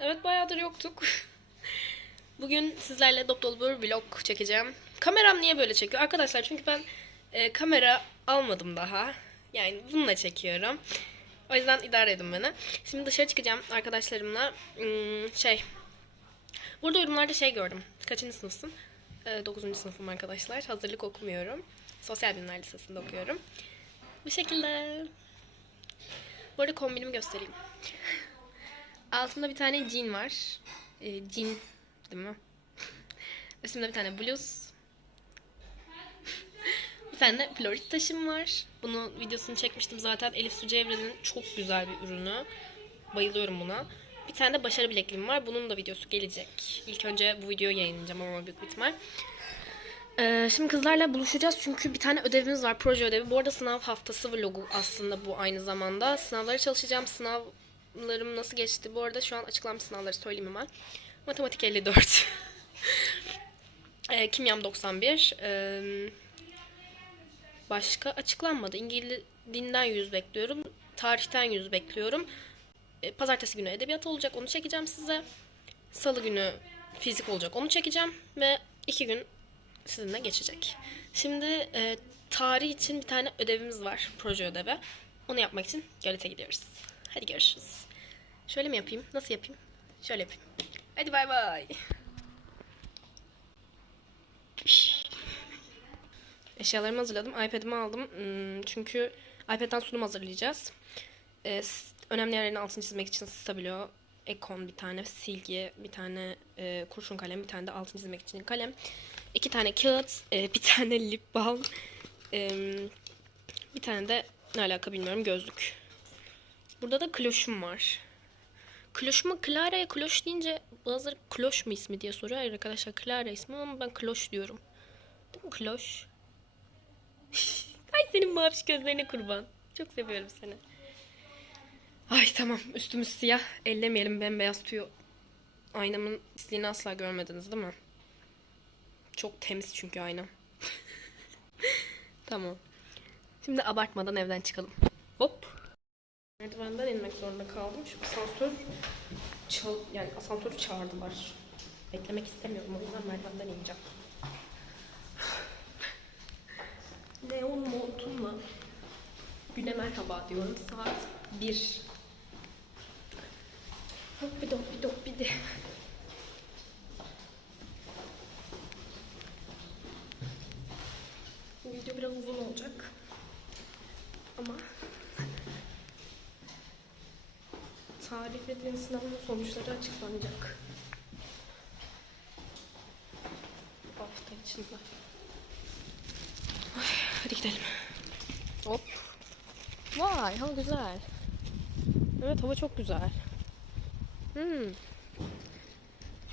Evet bayağıdır yoktuk. Bugün sizlerle dop dolu bir vlog çekeceğim. Kameram niye böyle çekiyor? Arkadaşlar çünkü ben e, kamera almadım daha. Yani bununla çekiyorum. O yüzden idare edin beni. Şimdi dışarı çıkacağım arkadaşlarımla. Hmm, şey. Burada yorumlarda şey gördüm. Kaçıncı sınıfsın? E, 9. sınıfım arkadaşlar. Hazırlık okumuyorum. Sosyal Bilimler Lisesi'nde okuyorum. Bu şekilde. Bu arada kombinimi göstereyim. Altımda bir tane jean var. Ee, jean değil mi? Üstümde bir tane bluz. bir tane de florit taşım var. Bunun videosunu çekmiştim zaten. Elif Su Cevre'nin çok güzel bir ürünü. Bayılıyorum buna. Bir tane de başarı bilekliğim var. Bunun da videosu gelecek. İlk önce bu videoyu yayınlayacağım ama büyük ihtimal. Ee, şimdi kızlarla buluşacağız çünkü bir tane ödevimiz var. Proje ödevi. Bu arada sınav haftası vlogu aslında bu aynı zamanda. Sınavlara çalışacağım. Sınavlarım nasıl geçti? Bu arada şu an açıklanmış sınavları söyleyeyim hemen. Matematik 54. ee, kimyam 91. Ee, başka açıklanmadı. İngiliz dinden 100 bekliyorum. Tarihten 100 bekliyorum. Ee, pazartesi günü edebiyat olacak. Onu çekeceğim size. Salı günü fizik olacak. Onu çekeceğim. Ve iki gün sizinle geçecek. Şimdi e, tarih için bir tane ödevimiz var. Proje ödevi. Onu yapmak için Gölet'e gidiyoruz. Hadi görüşürüz. Şöyle mi yapayım? Nasıl yapayım? Şöyle yapayım. Hadi bay bay. Eşyalarımı hazırladım. iPad'imi aldım. Hmm, Çünkü iPad'den sunum hazırlayacağız. E, s- önemli yerlerini altını çizmek için stabilo, ekon bir tane, silgi, bir tane e, kurşun kalem, bir tane de altını çizmek için kalem. iki tane kağıt, e, bir tane lip balm, e, bir tane de ne alaka bilmiyorum gözlük. Burada da kloşum var. Kloşuma Clara'ya kloş deyince bazıları kloş mu ismi diye soruyor. Hayır arkadaşlar Clara ismi ama ben kloş diyorum. Değil mi kloş? Ay senin maviş gözlerine kurban. Çok seviyorum seni. Ay tamam üstümüz siyah. Ellemeyelim bembeyaz tüy. Aynamın pisliğini asla görmediniz değil mi? Çok temiz çünkü aynam. tamam. Şimdi abartmadan evden çıkalım. Hop. Merdivenden inmek zorunda kaldım. Şu asansör çal yani asansörü çağırdılar. Beklemek istemiyorum o yüzden merdivenden ineceğim. Neon montumla güne merhaba diyorum. Saat 1. Hoppi doppi doppi de. Bu video biraz uzun olacak. Ama tarih ve din sınavının sonuçları açıklanacak. Bu hafta içinde. Ay, hadi gidelim. Hop. Vay hava güzel. Evet hava çok güzel. Hmm.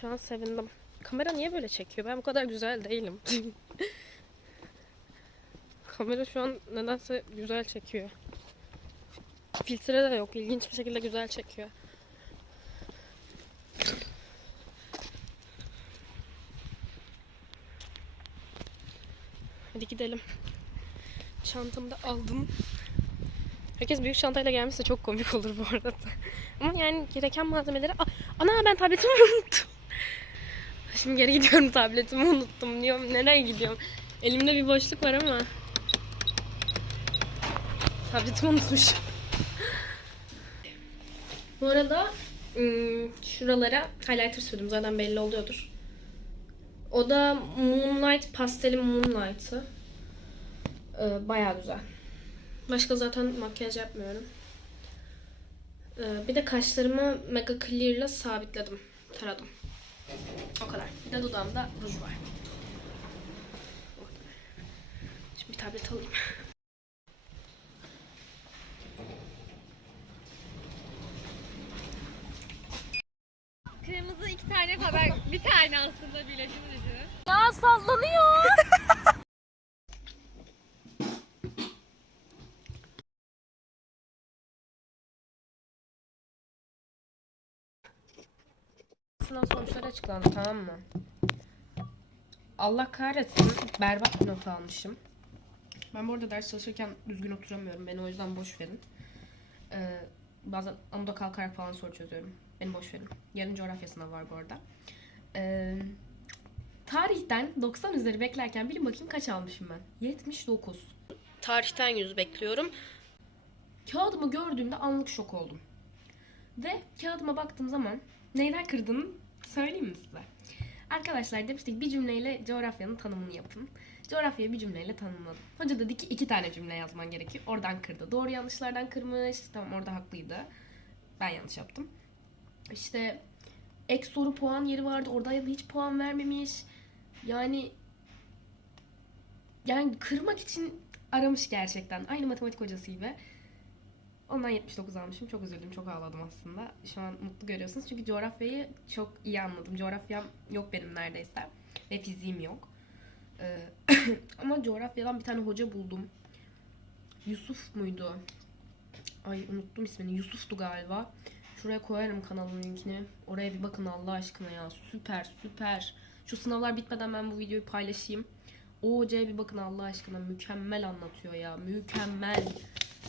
Şu an sevindim. Kamera niye böyle çekiyor? Ben bu kadar güzel değilim. Kamera şu an nedense güzel çekiyor. Filtre de yok. İlginç bir şekilde güzel çekiyor. Hadi gidelim. Çantamı da aldım. Herkes büyük çantayla gelmişse çok komik olur bu arada. Ama yani gereken malzemeleri... Aa, ana ben tabletimi unuttum. Şimdi geri gidiyorum tabletimi unuttum diyorum. Nereye gidiyorum? Elimde bir boşluk var ama. Tabletimi unutmuşum. Bu arada ım, şuralara highlighter sürdüm. Zaten belli oluyordur. O da Moonlight Pasteli Moonlight'ı. Baya güzel. Başka zaten makyaj yapmıyorum. Bir de kaşlarımı Mega Clear'la sabitledim. Taradım. O kadar. Bir de dudağımda ruj var. Şimdi bir tablet alayım. haber, bir tane aslında biletim ucu. Ya sallanıyor. Sınav sonuçları açıklandı tamam mı? Allah kahretsin berbat bir not almışım. Ben bu arada ders çalışırken düzgün oturamıyorum. Beni o yüzden boş verin. Ee, bazen amuda kalkarak falan soru çözüyorum. Beni boş verin. Yarın coğrafya sınavı var bu arada. Ee, tarihten 90 üzeri beklerken bilin bakayım kaç almışım ben? 79. Tarihten 100 bekliyorum. Kağıdımı gördüğümde anlık şok oldum. Ve kağıdıma baktığım zaman neyden kırdığını söyleyeyim mi size? Arkadaşlar demiştik bir cümleyle coğrafyanın tanımını yapın. Coğrafyayı bir cümleyle tanımladım. Hoca dedi ki iki tane cümle yazman gerekiyor. Oradan kırdı. Doğru yanlışlardan kırmış. Tamam orada haklıydı. Ben yanlış yaptım. İşte ek soru puan yeri vardı. Orada hiç puan vermemiş. Yani yani kırmak için aramış gerçekten. Aynı matematik hocası gibi. Ondan 79 almışım. Çok üzüldüm. Çok ağladım aslında. Şu an mutlu görüyorsunuz. Çünkü coğrafyayı çok iyi anladım. Coğrafyam yok benim neredeyse. Ve fiziğim yok. Ee, ama coğrafyadan bir tane hoca buldum. Yusuf muydu? Ay unuttum ismini. Yusuf'tu galiba. Şuraya koyarım kanalın linkini. Oraya bir bakın Allah aşkına ya. Süper süper. Şu sınavlar bitmeden ben bu videoyu paylaşayım. O hocaya bir bakın Allah aşkına. Mükemmel anlatıyor ya. Mükemmel.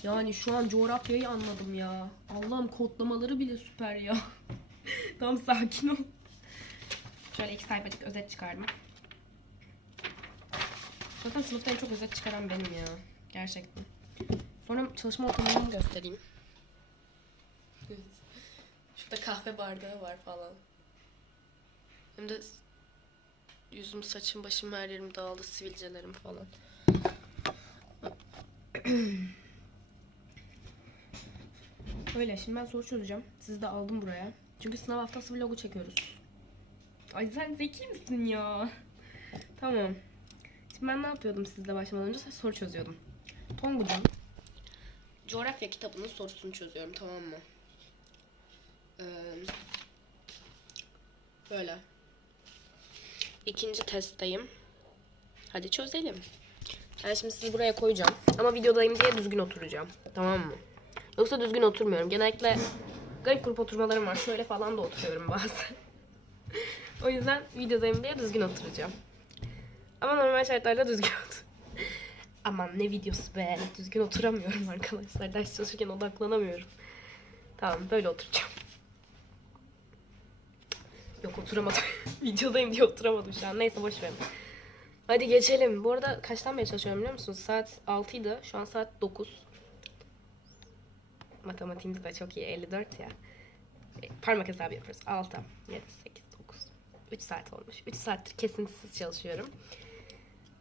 Yani şu an coğrafyayı anladım ya. Allah'ım kodlamaları bile süper ya. tamam sakin ol. Şöyle iki sayfacık özet çıkardım. Zaten sınıfta en çok özet çıkaran benim ya. Gerçekten. Sonra çalışma ortamımı göstereyim. Şurada kahve bardağı var falan. Hem de yüzüm, saçım, başım her yerim dağıldı, sivilcelerim falan. Öyle şimdi ben soru çözeceğim. Sizi de aldım buraya. Çünkü sınav haftası vlogu çekiyoruz. Ay sen zeki misin ya? Tamam. Şimdi ben ne yapıyordum sizle başlamadan önce? Soru çözüyordum. Tonguç'un coğrafya kitabının sorusunu çözüyorum tamam mı? Ee, böyle. İkinci testteyim. Hadi çözelim. Ben şimdi sizi buraya koyacağım. Ama videodayım diye düzgün oturacağım. Tamam mı? Yoksa düzgün oturmuyorum. Genellikle garip grup oturmalarım var. Şöyle falan da oturuyorum bazen. o yüzden videodayım diye düzgün oturacağım. Ama normal şartlarda düzgün otur. Aman ne videosu be. Düzgün oturamıyorum arkadaşlar. Ders çalışırken odaklanamıyorum. Tamam böyle oturacağım. Yok oturamadım. Videodayım diye oturamadım şu an. Neyse boş verin. Hadi geçelim. Bu arada kaçtan beri çalışıyorum biliyor musunuz? Saat 6 idi. Şu an saat 9. Matematiğimiz de çok iyi. 54 ya. E, Parmak hesabı yapıyoruz. 6, 7, 8, 9. 3 saat olmuş. 3 saattir kesintisiz çalışıyorum.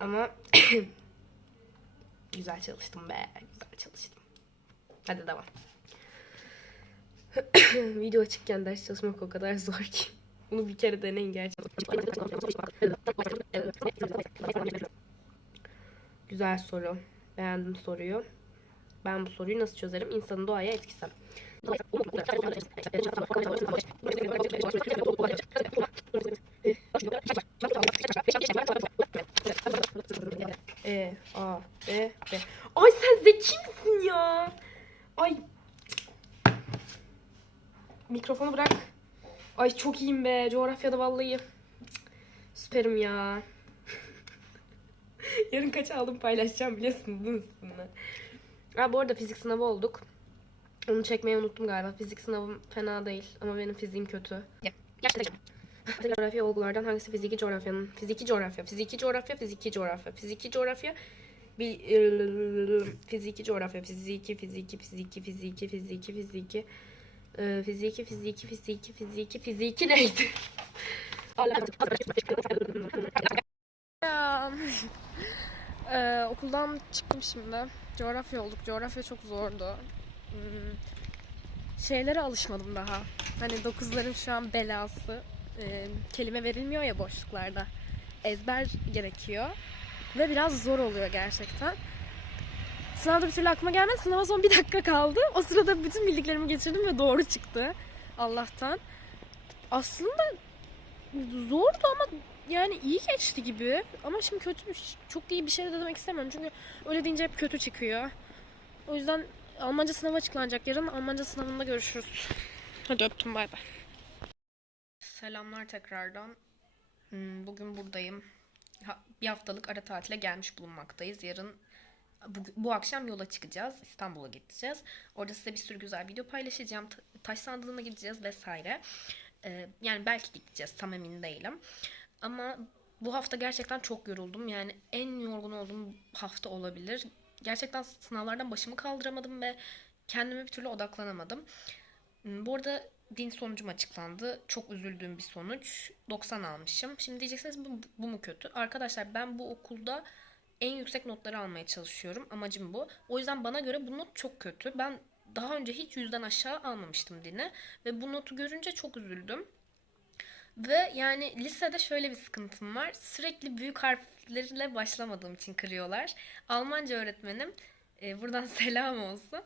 Ama güzel çalıştım be. Güzel çalıştım. Hadi devam. Video açıkken ders çalışmak o kadar zor ki. Bunu bir kere deneyin gerçekten. Güzel soru. Beğendim soruyu. Ben bu soruyu nasıl çözerim? İnsanın doğaya etkisi. E, A, B, B. Ay sen zeki misin ya? Ay. Mikrofonu bırak. Ay çok iyiyim be. Coğrafyada vallahi. Süperim ya. Yarın kaç aldım paylaşacağım biliyorsunuz değil mi sizinle? Ha, bu arada fizik sınavı olduk. Onu çekmeyi unuttum galiba. Fizik sınavım fena değil ama benim fiziğim kötü. Gerçekten. coğrafya olgulardan hangisi fiziki coğrafyanın? Fiziki coğrafya, fiziki coğrafya, fiziki coğrafya, fiziki coğrafya, bir fiziki coğrafya, fiziki, fiziki, fiziki, fiziki, fiziki, fiziki, Ee, fiziki, fiziki, fiziki, fiziki, fiziki neydi? Ee, okuldan çıktım şimdi. Coğrafya olduk. Coğrafya çok zordu. Hmm, Şeylere alışmadım daha. Hani dokuzların şu an belası. Ee, kelime verilmiyor ya boşluklarda. Ezber gerekiyor. Ve biraz zor oluyor gerçekten. Sınavda bir türlü aklıma gelmedi. Sınava son bir dakika kaldı. O sırada bütün bildiklerimi geçirdim ve doğru çıktı. Allah'tan. Aslında zordu ama yani iyi geçti gibi. Ama şimdi kötü çok iyi bir şey de demek istemiyorum. Çünkü öyle deyince hep kötü çıkıyor. O yüzden Almanca sınavı açıklanacak yarın. Almanca sınavında görüşürüz. Hadi öptüm bay bay. Selamlar tekrardan. Hmm, Bugün buradayım. Bir haftalık ara tatile gelmiş bulunmaktayız. Yarın bu, bu akşam yola çıkacağız. İstanbul'a gideceğiz. Orada size bir sürü güzel video paylaşacağım. Ta- Taş sandığına gideceğiz vesaire. Ee, yani belki gideceğiz. Tam emin değilim. Ama bu hafta gerçekten çok yoruldum. Yani en yorgun olduğum hafta olabilir. Gerçekten sınavlardan başımı kaldıramadım ve kendime bir türlü odaklanamadım. Hmm, Bu arada din sonucum açıklandı. Çok üzüldüğüm bir sonuç. 90 almışım. Şimdi diyeceksiniz bu, bu mu kötü? Arkadaşlar ben bu okulda en yüksek notları almaya çalışıyorum. Amacım bu. O yüzden bana göre bu not çok kötü. Ben daha önce hiç yüzden aşağı almamıştım dini. Ve bu notu görünce çok üzüldüm. Ve yani lisede şöyle bir sıkıntım var. Sürekli büyük harflerle başlamadığım için kırıyorlar. Almanca öğretmenim e, buradan selam olsun.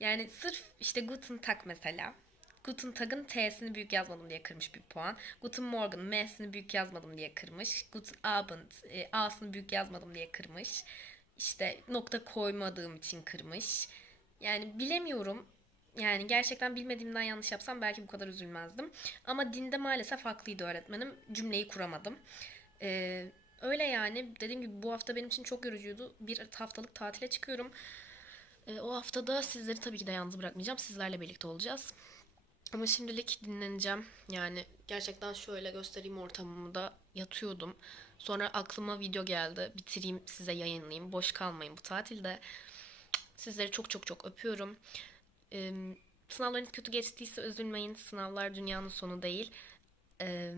Yani sırf işte Guten Tag mesela. Guten Tag'ın T'sini büyük yazmadım diye kırmış bir puan. Guten Morgen M'sini büyük yazmadım diye kırmış. Guten Abend e, A'sını büyük yazmadım diye kırmış. İşte nokta koymadığım için kırmış. Yani bilemiyorum. Yani gerçekten bilmediğimden yanlış yapsam belki bu kadar üzülmezdim. Ama dinde maalesef haklıydı öğretmenim. Cümleyi kuramadım. Ee, öyle yani. Dediğim gibi bu hafta benim için çok yorucuydu. Bir haftalık tatile çıkıyorum. Ee, o haftada sizleri tabii ki de yalnız bırakmayacağım. Sizlerle birlikte olacağız. Ama şimdilik dinleneceğim. Yani gerçekten şöyle göstereyim ortamımı da yatıyordum. Sonra aklıma video geldi. Bitireyim size yayınlayayım. Boş kalmayın bu tatilde. Sizleri çok çok çok öpüyorum. Ee, sınavlarınız kötü geçtiyse üzülmeyin. Sınavlar dünyanın sonu değil. Ee,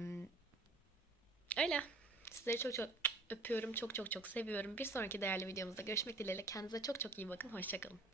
öyle. Sizleri çok çok öpüyorum. Çok çok çok seviyorum. Bir sonraki değerli videomuzda görüşmek dileğiyle. Kendinize çok çok iyi bakın. Hoşçakalın.